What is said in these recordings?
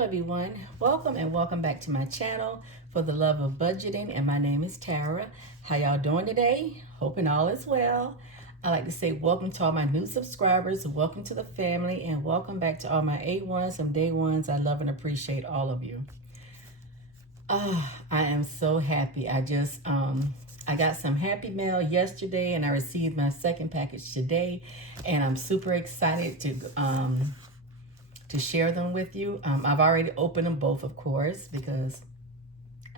Hello everyone, welcome and welcome back to my channel for the love of budgeting, and my name is Tara. How y'all doing today? Hoping all is well. I like to say welcome to all my new subscribers, welcome to the family, and welcome back to all my A1s and day ones. I love and appreciate all of you. I am so happy. I got some happy mail yesterday and I received my second package today, and I'm super excited to share them with you. I've already opened them both, of course, because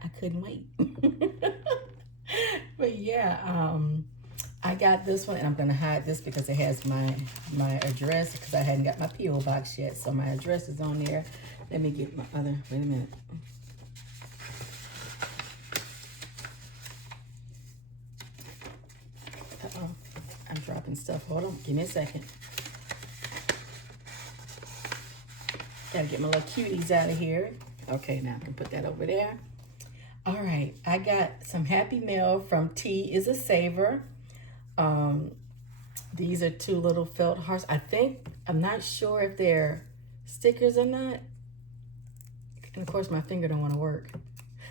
I couldn't wait. But yeah, I got this one, and I'm gonna hide this because it has my address, because I hadn't got my P.O. box yet, so my address is on there. Let me get my other, wait a minute. Uh-oh, I'm dropping stuff. Hold on, give me a second. Gotta get my little cuties out of here. Okay, now I can put that over there. All right, I got some happy mail from T is a Saver. These are two little felt hearts. I'm not sure if they're stickers or not. And of course, my finger don't want to work.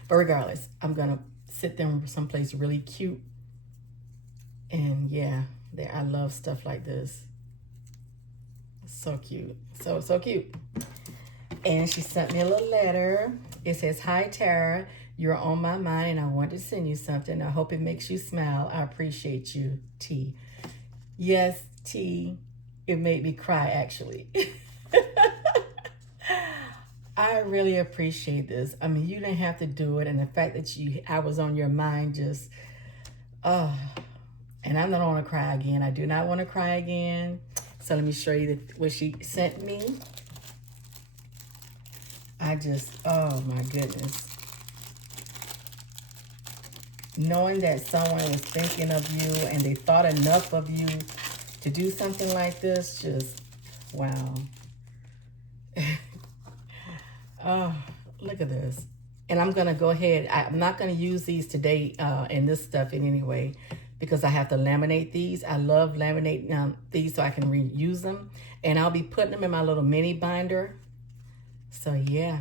But regardless, I'm gonna sit them someplace really cute. And yeah, I love stuff like this. So cute, so cute. And she sent me a little letter. It says, "Hi Tara, you're on my mind and I wanted to send you something. I hope it makes you smile. I appreciate you, T." Yes, T, it made me cry actually. I really appreciate this. I mean, you didn't have to do it, and the fact that I was on your mind just, oh, and I don't want to cry again. I do not want to cry again. So let me show you what she sent me. Oh my goodness. Knowing that someone was thinking of you and they thought enough of you to do something like this, just, wow. Oh, look at this. And I'm going to go ahead. I'm not going to use these today in this stuff in any way, because I have to laminate these. I love laminating these so I can reuse them. And I'll be putting them in my little mini binder. So yeah,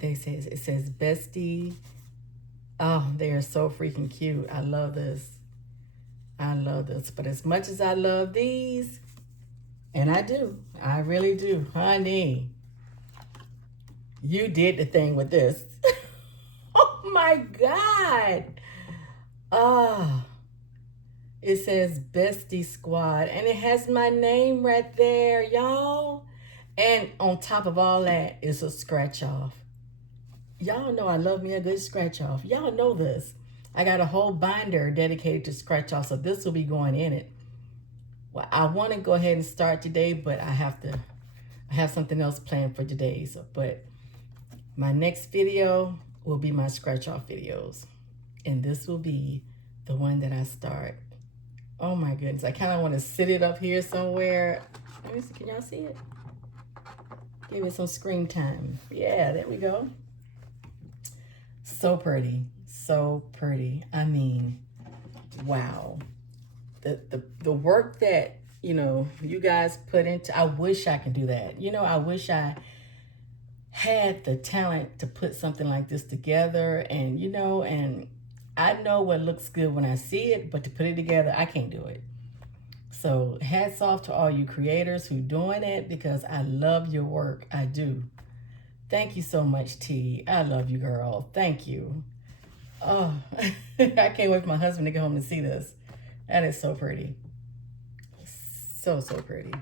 it says bestie. Oh, they are so freaking cute. I love this. I love this. But as much as I love these, and I really do, honey, you did the thing with this. Oh my God. Oh, it says Bestie Squad, and it has my name right there, y'all. And on top of all that is a scratch off. Y'all know I love me a good scratch off. Y'all know this. I got a whole binder dedicated to scratch off, so this will be going in it. Well, I want to go ahead and start today, but I have something else planned for today. But my next video will be my scratch off videos, and this will be the one that I start. Oh my goodness, I kind of want to sit it up here somewhere. Let me see, can y'all see it? Give it some screen time. Yeah, there we go. So pretty, so pretty. I mean, wow. The work that, you guys put into, I wish I could do that. I wish I had the talent to put something like this together, and, and I know what looks good when I see it, but to put it together, I can't do it. So hats off to all you creators who doing it, because I love your work. I do. Thank you so much, T. I love you, girl. Thank you. Oh, I can't wait for my husband to get home and see this. That is so pretty. So pretty.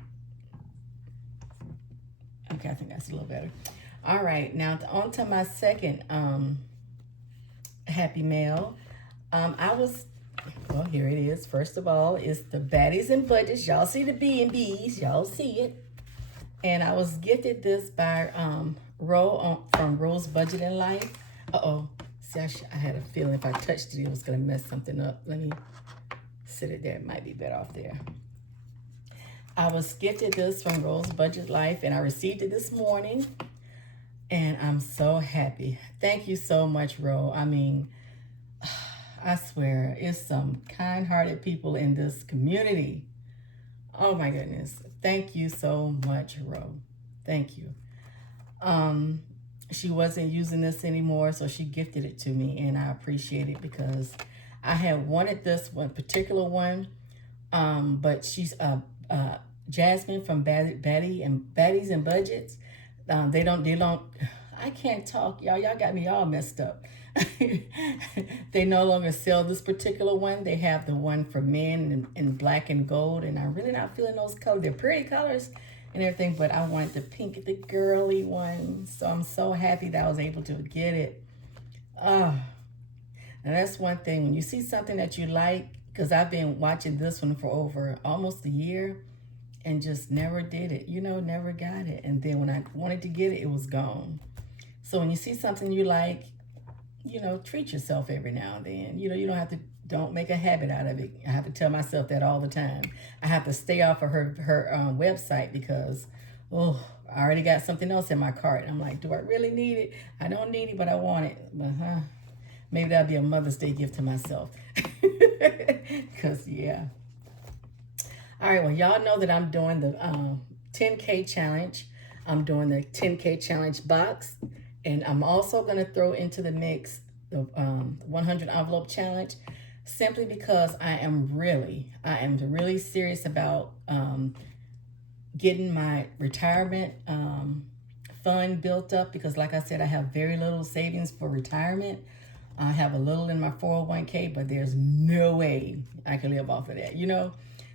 Okay, I think that's a little better. All right, now on to my second happy mail. Well, here it is. First of all, it's the Baddies and Budgets. Y'all see the B&Bs. Y'all see it. And I was gifted this by Ro from Ro's Budget in Life. Uh-oh. See, I had a feeling if I touched it, it was going to mess something up. Let me sit it there. It might be better off there. I was gifted this from Ro's Budget Life, and I received it this morning. And I'm so happy. Thank you so much, Ro. I mean, I swear, it's some kind-hearted people in this community. Oh my goodness. Thank you so much, Ro. Thank you. She wasn't using this anymore, so she gifted it to me, and I appreciate it because I had wanted this one particular one, but she's Jasmine from Baddies and Budgets. They don't. I can't talk, y'all. Y'all got me all messed up. They no longer sell this particular one. They have the one for men in black and gold, and I'm really not feeling those colors. They're pretty colors and everything, but I wanted the pink, the girly one. So I'm so happy that I was able to get it. Oh, and that's one thing. When you see something that you like, because I've been watching this one for over almost a year and just never did it, never got it. And then when I wanted to get it, it was gone. So when you see something you like, treat yourself every now and then. You don't make a habit out of it. I have to tell myself that all the time. I have to stay off of her website because, I already got something else in my cart. I'm like, do I really need it? I don't need it, but I want it. But maybe that'll be a Mother's Day gift to myself. Because, yeah. All right, well, y'all know that I'm doing the 10K challenge. I'm doing the 10K challenge box. And I'm also going to throw into the mix the 100 envelope challenge, simply because I am really serious about getting my retirement fund built up, because like I said, I have very little savings for retirement. I have a little in my 401k, but there's no way I can live off of that,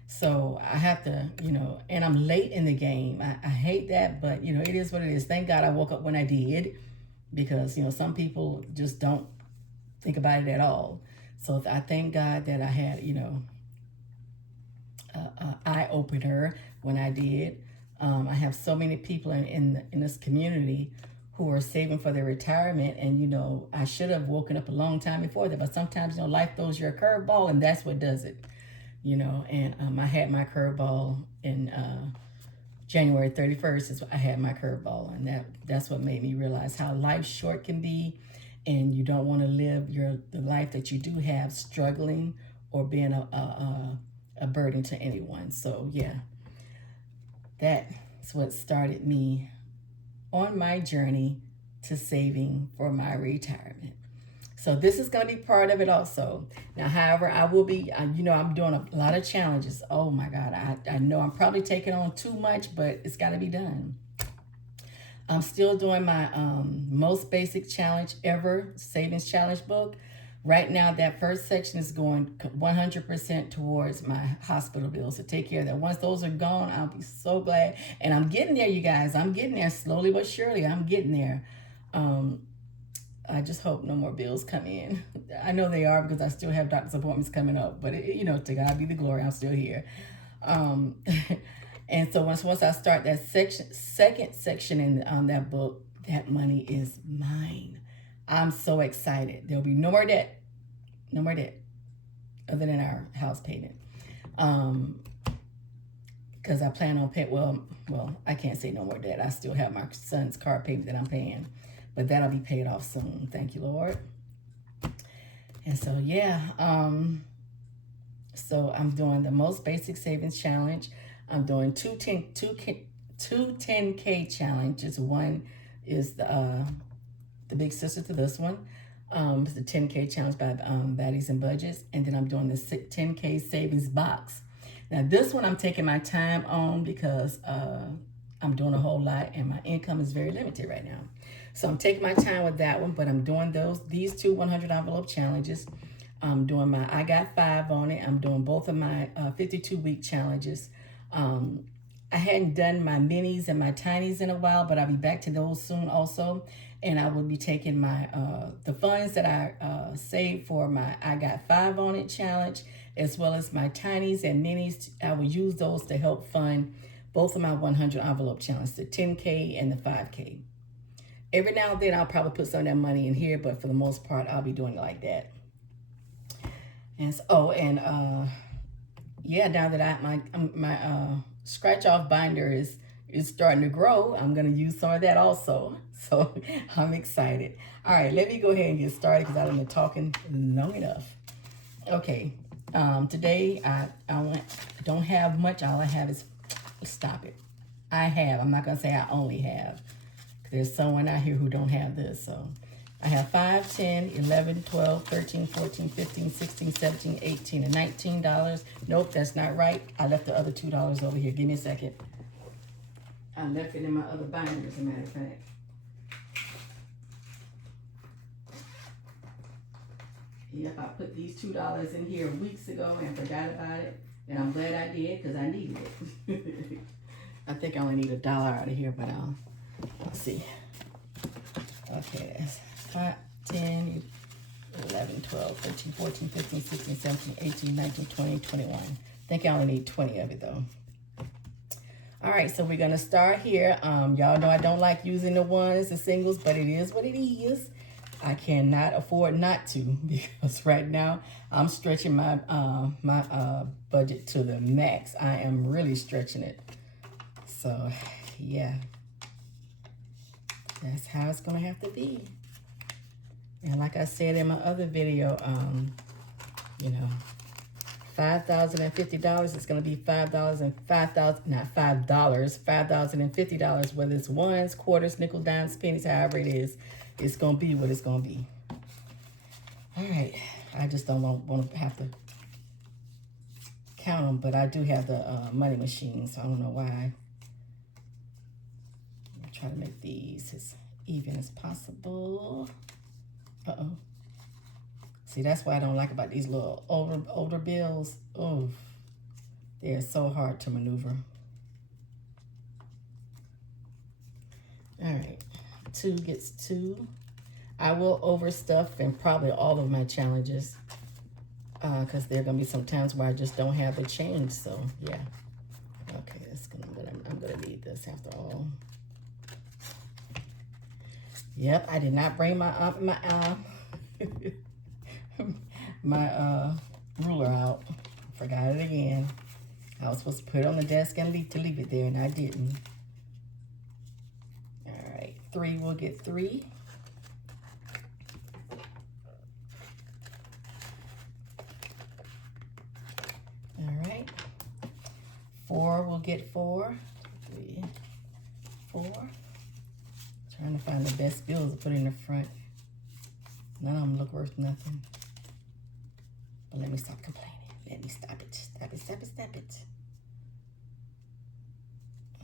So I have to, and I'm late in the game. I hate that, but, it is what it is. Thank God I woke up when I did, because, some people just don't think about it at all. So I thank God that I had, eye opener when I did. I have so many people in this community who are saving for their retirement, and I should have woken up a long time before that. But sometimes life throws you a curveball, and that's what does it. And I had my curveball in January 31st is I had my curveball, and that's what made me realize how life short can be, and you don't want to live the life that you do have struggling or being a burden to anyone. So yeah, that's what started me on my journey to saving for my retirement. So this is going to be part of it also. Now, however, I will be, I'm doing a lot of challenges. Oh my God, I know I'm probably taking on too much, but it's got to be done. I'm still doing my most basic challenge ever savings challenge book. Right now, that first section is going 100% towards my hospital bills to take care of that. Once those are gone, I'll be so glad. And I'm getting there, you guys. I'm getting there slowly but surely. I'm getting there. I just hope no more bills come in. I know they are, because I still have doctor's appointments coming up. But, to God be the glory, I'm still here. And so once I start that second section in that book, that money is mine. I'm so excited. There'll be no more debt. No more debt. Other than our house payment. Because I plan on paying, well, I can't say no more debt. I still have my son's car payment that I'm paying. But that'll be paid off soon. Thank you, Lord. And so, yeah. So I'm doing the most basic savings challenge. I'm doing two 10K challenges. One is the big sister to this one. It's the 10K challenge by Baddies and Budgets. And then I'm doing the 10K savings box. Now, this one I'm taking my time on because I'm doing a whole lot and my income is very limited right now. So I'm taking my time with that one, but I'm doing these two 100 envelope challenges. I'm doing I got 5 on it. I'm doing both of my 52-week challenges. I hadn't done my minis and my tinies in a while, but I'll be back to those soon also. And I will be taking my the funds that I saved for my I got 5 on it challenge, as well as my tinies and minis. I will use those to help fund both of my 100 envelope challenges, the 10K and the 5K. Every now and then I'll probably put some of that money in here, but for the most part, I'll be doing it like that. And so, yeah, now that my scratch off binder is starting to grow, I'm gonna use some of that also. So I'm excited. All right, let me go ahead and get started because I've been talking long enough. Okay, today I don't have much. All I have is, stop it. I'm not gonna say I only have, There's someone out here who don't have this. So I have 5, 10, 11, 12, 13, 14, 15, 16, 17, 18, and $19. Nope, that's not right. I left the other $2 over here. Give me a second. I left it in my other binder, as a matter of fact. Yep, I put these $2 in here weeks ago and forgot about it. And I'm glad I did because I needed it. I think I only need $1 out of here, but let's see. Okay, that's 5, 10, 11, 12, 13, 14, 15, 16, 17, 18, 19, 20, 21. I think I only need 20 of it though. All right, so we're gonna start here. Y'all know I don't like using the ones, the singles, but it is what it is. I cannot afford not to because right now I'm stretching my budget to the max. I am really stretching it. So yeah, that's how it's gonna have to be. And like I said in my other video, you know, $5,050 is gonna be $5 and $5,050, whether it's ones, quarters, nickel, dimes, pennies, however it is. It's gonna be what it's gonna be. All right, I just don't want to have to count them, but I do have the money machine, so I don't know why. I'm trying to make these as even as possible. Uh-oh. See, that's what I don't like about these little older bills. Oh, they're so hard to maneuver. All right. 2 gets 2. I will overstuff and probably all of my challenges because there are gonna be some times where I just don't have the change. So yeah, okay, I'm gonna need this after all. Yep, I did not bring my my ruler out. Forgot it again. I was supposed to put it on the desk and leave it there, and I didn't. 3 will get 3. All right. 4 will get 4. 3, 4. Trying to find the best bills to put in the front. None of them look worth nothing. But let me stop complaining. Let me stop it. Stop it, stop it, stop it.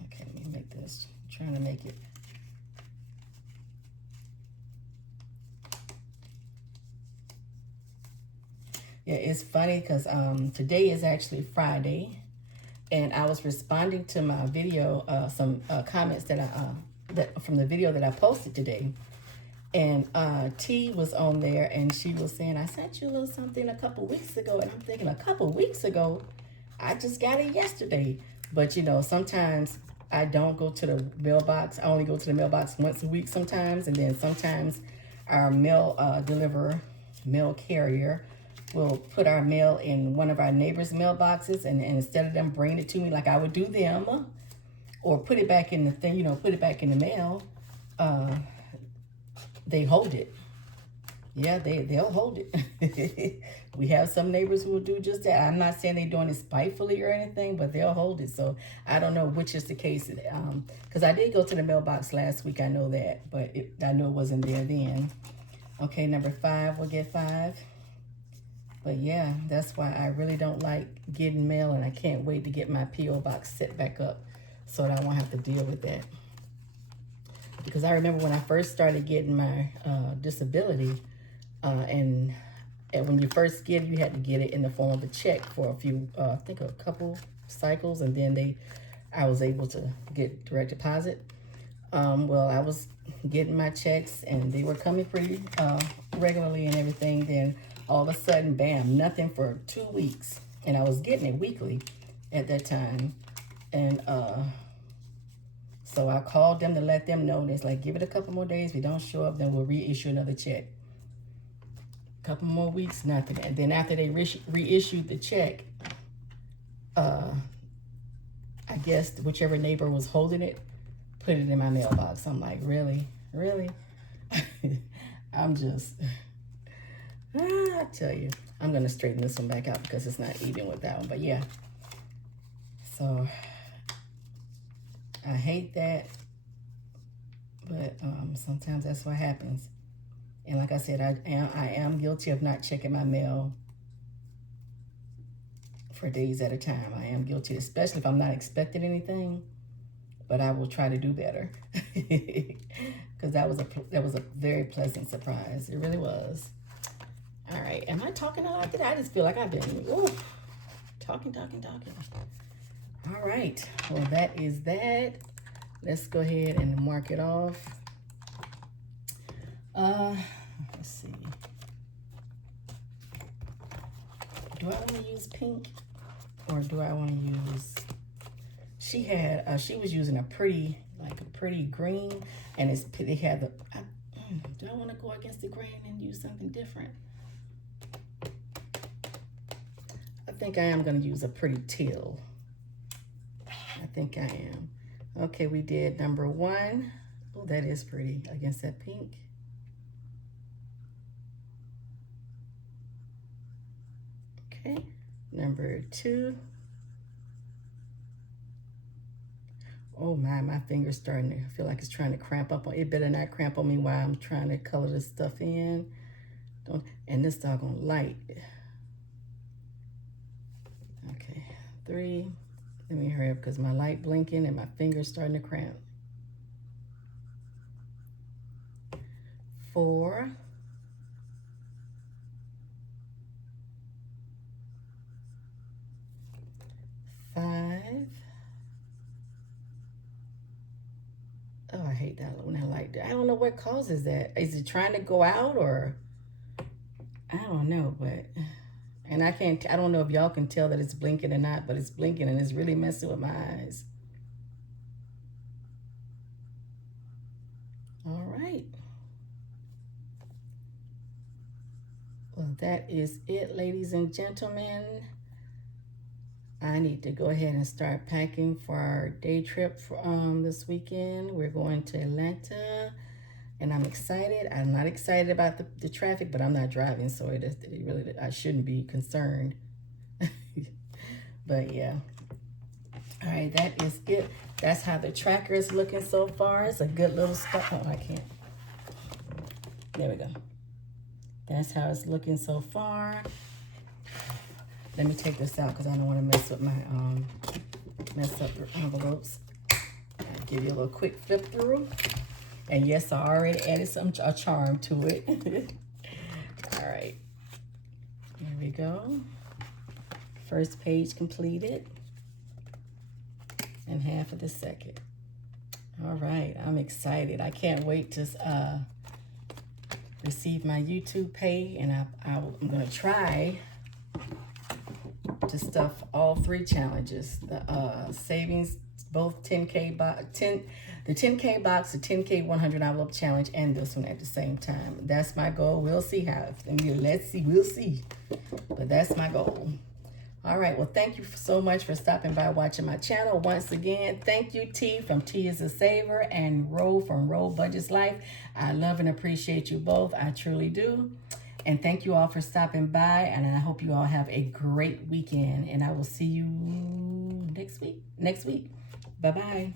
Okay, let me make this. I'm trying to make it. Yeah, it's funny because today is actually Friday, and I was responding to my video, some comments that from the video that I posted today, and T was on there, and she was saying, I sent you a little something a couple weeks ago, and I'm thinking, a couple weeks ago? I just got it yesterday. But you know, sometimes I don't go to the mailbox. I only go to the mailbox once a week sometimes, and then sometimes our mail carrier will put our mail in one of our neighbors' mailboxes, and instead of them bringing it to me like I would do them, or put it back in the thing, you know, put it back in the mail, they hold it. Yeah, they'll hold it. We have some neighbors who will do just that. I'm not saying they're doing it spitefully or anything, but they'll hold it. So I don't know which is the case. Because I did go to the mailbox last week, I know that, but I know it wasn't there then. Okay, number 5 will get 5. But yeah, that's why I really don't like getting mail, and I can't wait to get my P.O. box set back up so that I won't have to deal with that. Because I remember when I first started getting my disability, and when you first get it, you had to get it in the form of a check for a few, I think a couple cycles, and then I was able to get direct deposit. Well, I was getting my checks, and they were coming pretty regularly and everything. Then all of a sudden, bam, nothing for 2 weeks. And I was getting it weekly at that time. And so I called them to let them know. And it's like, give it a couple more days. If you don't show up, then we'll reissue another check. A couple more weeks, nothing. And then after they reissued the check, I guess whichever neighbor was holding it, put it in my mailbox. I'm like, really? Really? I'm just... I tell you, I'm going to straighten this one back out because it's not even with that one. But yeah, so I hate that. But sometimes that's what happens. And like I said, I am guilty of not checking my mail for days at a time. I am guilty, especially if I'm not expecting anything. But I will try to do better, because that was a very pleasant surprise. It really was. All right, am I talking a lot today? I just feel like I've been talking. All right, well that is that. Let's go ahead and mark it off. Let's see. Do I want to use pink or do I want to use? She had she was using a pretty green, and they had the. Do I want to go against the grain and use something different? I think I am going to use a pretty teal. I think I am. Okay, we did number 1. Oh, that is pretty against that pink. Okay, number 2. Oh my finger's starting to feel like it's trying to cramp up. It better not cramp on me while I'm trying to color this stuff in. And this doggone light. Okay, 3. Let me hurry up because my light blinking and my finger's starting to cramp. 4. 5. Oh, I hate that when I light. I don't know what causes that. Is it trying to go out or? I don't know, but. And I don't know if y'all can tell that it's blinking or not, but it's blinking and it's really messing with my eyes. All right. Well, that is it, ladies and gentlemen. I need to go ahead and start packing for our day trip for this weekend. We're going to Atlanta, and I'm excited. I'm not excited about the traffic, but I'm not driving, so I shouldn't be concerned. But yeah. All right, that is it. That's how the tracker is looking so far. It's a good little stuff. Oh, I can't. There we go. That's how it's looking so far. Let me take this out because I don't want to mess with my mess up the envelopes. I'll give you a little quick flip through. And yes, I already added a charm to it. All right. Here we go. First page completed. And half of the second. All right, I'm excited. I can't wait to receive my YouTube pay, and I'm gonna try to stuff all 3 challenges: the savings, both 10K box, the 10K box, the 10K 100 envelope challenge, and this one at the same time. That's my goal. We'll see how. Let's see. We'll see. But that's my goal. All right. Well, thank you so much for stopping by watching my channel. Once again, thank you, T from T is a Saver and Ro from Ro Budgets Life. I love and appreciate you both. I truly do. And thank you all for stopping by. And I hope you all have a great weekend. And I will see you next week. Bye-bye.